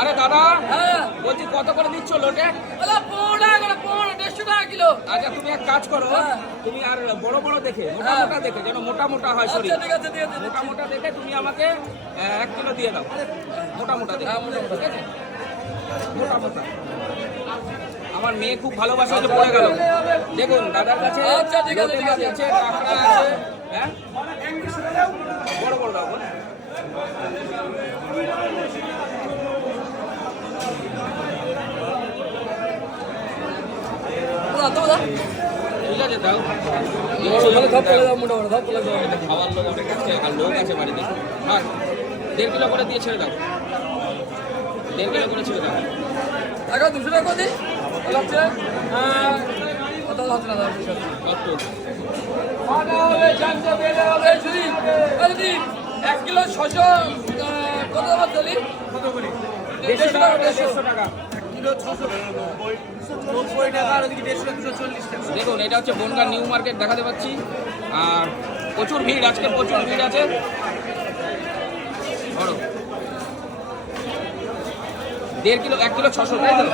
আরে দাদা, হ্যাঁ বলছি কত করে দিচ্ছ লোটে? আরে 1.5 টাকা কিলো। আচ্ছা তুমি এক কাজ করো, হ্যাঁ। তুমি আর বড় বড় দেখে মোটা হ্যাঁ। মোটা দেখে, যেন মোটা মোটা হয় শরীর, আচ্ছা ঠিক আছে দিয়ে দিচ্ছি। মোটা মোটা দেখে তুমি আমাকে 1 কিলো দিয়ে দাও, মোটা মোটা দেখে। হ্যাঁ, মোটা মোটা। ঠিক আছে? মোটা মোটা। আমার মেয়ে খুব ভালোবাসে, যে পড়ে গেল। দেখুন দাদার কাছে আচ্ছা, ঠিক আছে, লোটে ঠিক মাছ আছে। আছে, কাঁকড়া আছে। হ্যাঁ, বড় বড় দাও গো। দাও ঠিক আছে দাও। ধপ করে দাও, মোটা মোটা ধপ করে দাও। খাওয়ার লোক অনেক আছে, আর লোক আছে বাড়িতে। হ্যাঁ, 1.5 কিলো করে দিয়ে ছেড়ে দাও, 1.5 কিলো করে ছেড়ে দাও। টাকা 200 টাকা দিই। তাহলে হচ্ছে কত হচ্ছে না দাও 200। কত? আনা হবে জানতে পেলে হবে যদি যদি 1 কিলো 600 কত দাম চলি? কত করে? 150 টাকা 150 টাকা। কিলো 690 টাকা, আর ওদিকে 150 240 টাকা। দেখুন এটা হচ্ছে বনগাঁ নিউ মার্কেট, দেখাতে পাচ্ছি। আর প্রচুর ভিড়, আজকে প্রচুর ভিড় আছে। ধরো 1.5 কিলো 1 কিলো 600, তাই তো?